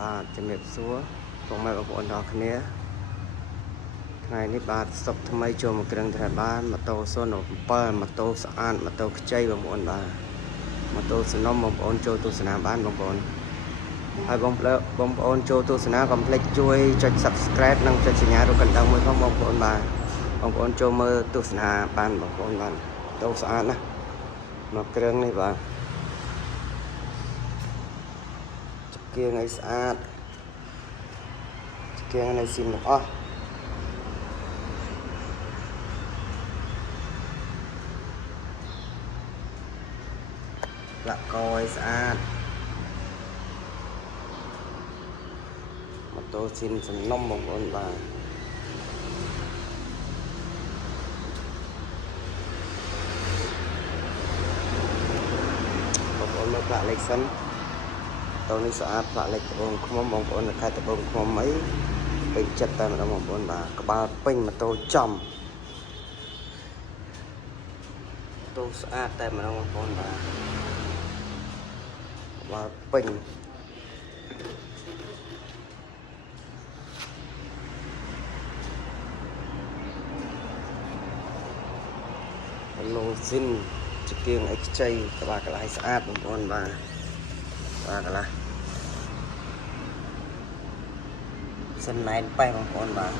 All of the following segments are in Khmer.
បាទជំរាបសួរពុកម៉ែបងប្អូនទាំងអស់គ្នាថ្ងៃនេះបាទសុខថ្មីចូលមកគ្រឿងត្រែបានម៉ូតូ07ម៉ូតូស្អាតម៉ូតូខ្ចីបងប្អូនបាទម៉ូតូសំណុំបងប្អូនចូលទស្សនាបានបងប្អូនហើយបងប្អូនចូលទស្សនាកុំភ្លេចជួយចុច Subscribe និងចុចសញ្ញារូបកណ្ដឹងមួយផងបងប្អូនបាទបងប្អូនចូលមើលទស្សនាបានបងប្អូនបាទម៉ូតូស្អាតណាស់មកគ្រឿងនេះបាទគៀងឲ្យស្អាតគៀងឲ្យស៊ីមទាំងអស់លាក់កឲ្យស្អាតម៉ូតូស៊ីមសំណុំបងប្អូនបាទបងប្អូនមើលផ្លាកលេខសិនតោះនេះស្អាតផ្លាកលេខត្បូងឃ្មុំបងប្អូននៅខេត្តត្បូងឃ្មុំអីពេញចិត្តតែម្ដងបងប្អូនបាទក្បាលពេញម៉ូតូចំម៉ូតូស្អាតតែម្ដងបងប្អូនបាទក្បាលពេញឡូស៊ីនជាគៀងអីខ្ចីក្បាលកន្លែងស្អាតបងប្អូនបាទបាទកន្លែងសិនណែនប៉ែបងប្អូនបាទ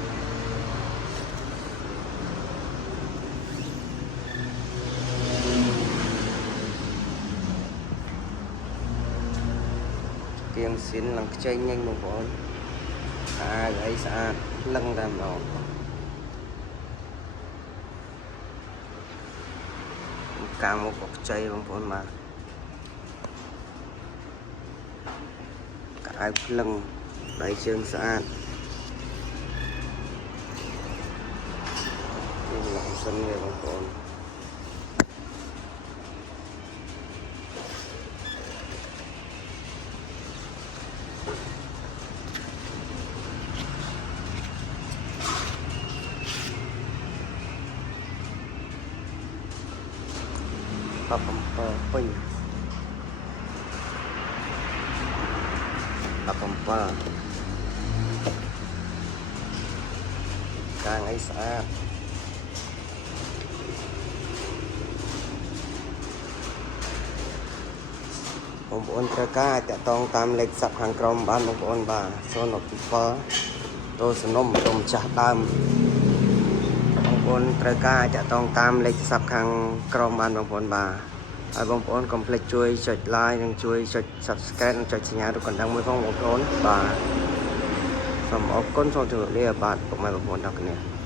គៀងស៊ីនឡើងខ្ចីញញបងប្អូនអាវអីស្អាតលឹងតែម្ដងកាំងមកបកខ្ចីបងប្អូនបាទអាវភ្លឹងដៃជើងស្អាតនេះឡងសិនវាបងប្អូនបបបំពេញកាងអីស្អាតបងប្អូនត្រូវការអាចតាក់ទងតាមលេខស័ព្ទខាងក្រោមបានបងប្អូនបាទ017តូសំណុំទុំចាស់ដើមបងប្អូនត្រូវការអាចតាក់ទងតាមលេខស័ព្ទខាងក្រោមបានបងប្អូនបាទហើយបងប្អូនកុំភ្លេចជួយចុច Like និងជួយចុច Subscribe និងចុចសញ្ញារូបកណ្ដឹងមួយផងបងប្អូនបាទសូមអរគុណសូមជម្រាបលាបាទពុកម៉ែបងប្អូនទាំងអស់គ្នា